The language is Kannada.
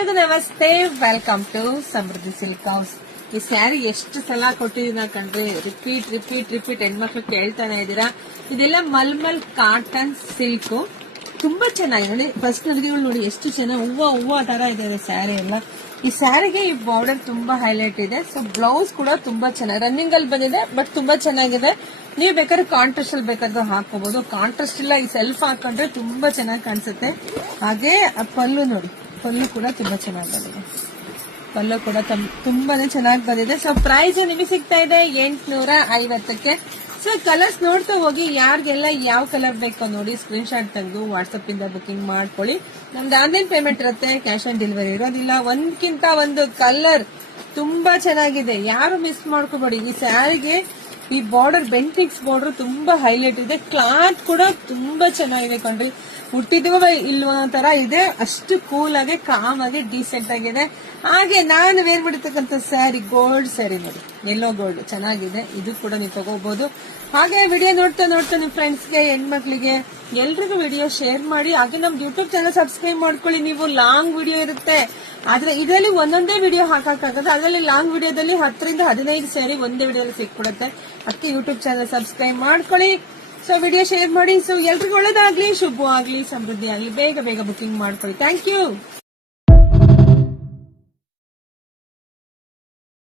ಎಲ್ರಿಗೂ ನಮಸ್ತೆ, welcome to Samruddhi silk house. ಈ ಸ್ಯಾರಿ ಎಷ್ಟು ಸಲ ಕೊಟ್ಟಿದ್ದೀನ ಕಂಡ್ರೆ ರಿಪೀಟ್ ಹೆಣ್ಮಕ್ಳು ಕೇಳ್ತಾನೆ ಇದ್ದೀರಾ. ಇದೆಲ್ಲ ಮಲ್ಮಲ್ ಕಾಟನ್ ಸಿಲ್ಕ್, ತುಂಬಾ ಚೆನ್ನಾಗಿದೆ ನೋಡಿ. ಫಸ್ಟ್ ನದಿಗಳು ನೋಡಿ ಎಷ್ಟು ಚೆನ್ನಾಗಿ ಹೂವ ತರ ಇದೆ ಸ್ಯಾರಿ ಎಲ್ಲ. ಈ ಸ್ಯಾರಿಗೆ ಈ ಬಾರ್ಡರ್ ತುಂಬಾ ಹೈಲೈಟ್ ಇದೆ. ಸೊ ಬ್ಲೌಸ್ ಕೂಡ ತುಂಬಾ ಚೆನ್ನಾಗಿ ರನ್ನಿಂಗ್ ಅಲ್ಲಿ ಬಂದಿದೆ, ಬಟ್ ತುಂಬಾ ಚೆನ್ನಾಗಿದೆ. ನೀವು ಬೇಕಾದ್ರೆ ಕಾಂಟ್ರಾಸ್ಟ್ ಅಲ್ಲಿ ಬೇಕಾದ್ರೂ ಹಾಕೋಬಹುದು. ಕಾಂಟ್ರಾಸ್ಟ್ ಇಲ್ಲ, ಈ ಸೆಲ್ಫ್ ಹಾಕೊಂಡ್ರೆ ತುಂಬಾ ಚೆನ್ನಾಗಿ ಕಾಣಿಸುತ್ತೆ. ಹಾಗೆ ಪಲ್ಲು ನೋಡಿ, ಪಲ್ಲು ಕೂಡ ತುಂಬಾ ಚೆನ್ನಾಗಿ ಬಂದಿದೆ. ಪಲ್ಲು ಕೂಡ ತುಂಬಾನೇ ಚೆನ್ನಾಗಿ ಬಂದಿದೆ. ಸೊ ಪ್ರೈಸ್ ನಿಮಗೆ ಸಿಗ್ತಾ ಇದೆ 850ಕ್ಕೆ. ಸೊ ಕಲರ್ಸ್ ನೋಡ್ತಾ ಹೋಗಿ, ಯಾರಿಗೆಲ್ಲ ಯಾವ ಕಲರ್ ಬೇಕೋ ನೋಡಿ ಸ್ಕ್ರೀನ್ ಶಾಟ್ ತೆಗೆದು ವಾಟ್ಸ್ಆಪ್ ಇಂದ ಬುಕಿಂಗ್ ಮಾಡ್ಕೊಳ್ಳಿ. ನಮ್ದು ಆನ್ಲೈನ್ ಪೇಮೆಂಟ್ ಇರುತ್ತೆ, ಕ್ಯಾಶ್ ಆನ್ ಡೆಲಿವರಿ ಇರೋದಿಲ್ಲ. ಒಂದ್ಕಿಂತ ಒಂದು ಕಲರ್ ತುಂಬಾ ಚೆನ್ನಾಗಿದೆ, ಯಾರು ಮಿಸ್ ಮಾಡ್ಕೋಬೇಡಿ. ಈ ಸ್ಯಾರಿಗೆ ಈ ಬಾರ್ಡರ್ ಬೆಂಟಿಕ್ಸ್ ಬಾರ್ಡರ್ ತುಂಬಾ ಹೈಲೈಟ್ ಇದೆ. ಕ್ಲಾತ್ ಕೂಡ ತುಂಬಾ ಚೆನ್ನಾಗಿದೆ ಕಣ್ರಿ. ಹುಟ್ಟಿದ್ವ ಇಲ್ವ ತರ ಇದೆ, ಅಷ್ಟು ಕೂಲ್ ಆಗಿ ಕಾಮ್ ಆಗಿ ಡೀಸೆಂಟ್ ಆಗಿದೆ. ಹಾಗೆ ನಾನು ವೇರ್ ಮಾಡಿರ್ತಕ್ಕಂಥ ಸ್ಯಾರಿ ಗೋಲ್ಡ್ ಸ್ಯಾರಿ ನೋಡಿ, ಯೆಲ್ಲೋ ಗೋಲ್ಡ್ ಚೆನ್ನಾಗಿದೆ. ಇದು ಕೂಡ ನೀವು ತಗೋಬಹುದು. ಹಾಗೆ ವಿಡಿಯೋ ನೋಡ್ತಾ ನಿಮ್ ಫ್ರೆಂಡ್ಸ್ಗೆ, ಹೆಣ್ಮಕ್ಳಿಗೆ ಎಲ್ರಿಗೂ ವಿಡಿಯೋ ಶೇರ್ ಮಾಡಿ. ಹಾಗೆ ನಮ್ದು ಯೂಟ್ಯೂಬ್ ಚಾನಲ್ ಸಬ್ಸ್ಕ್ರೈಬ್ ಮಾಡ್ಕೊಳ್ಳಿ. ನೀವು ಲಾಂಗ್ ವಿಡಿಯೋ ಇರುತ್ತೆ, ಆದ್ರೆ ಇದರಲ್ಲಿ ಒಂದೊಂದೇ ವಿಡಿಯೋ ಹಾಕಕ್ಕಾಗತ್ತೆ. ಅದರಲ್ಲಿ ಲಾಂಗ್ ವಿಡಿಯೋದಲ್ಲಿ 10 ರಿಂದ 15 ಸ್ಯಾರಿ ಒಂದೇ ವಿಡಿಯೋದಲ್ಲಿ ಸಿಕ್ಬಿಡುತ್ತೆ. ಅದಕ್ಕೆ ಯೂಟ್ಯೂಬ್ ಚಾನಲ್ ಸಬ್ಸ್ಕ್ರೈಬ್ ಮಾಡ್ಕೊಳ್ಳಿ. ಸೊ ವಿಡಿಯೋ ಶೇರ್ ಮಾಡಿ. ಸೊ ಎಲ್ರಿಗೂ ಒಳ್ಳೇದಾಗ್ಲಿ, ಶುಭ ಆಗ್ಲಿ, ಸಮೃದ್ಧಿ ಆಗ್ಲಿ. ಬೇಗ ಬುಕಿಂಗ್ ಮಾಡ್ಕೊಳ್ಳಿ. Thank you.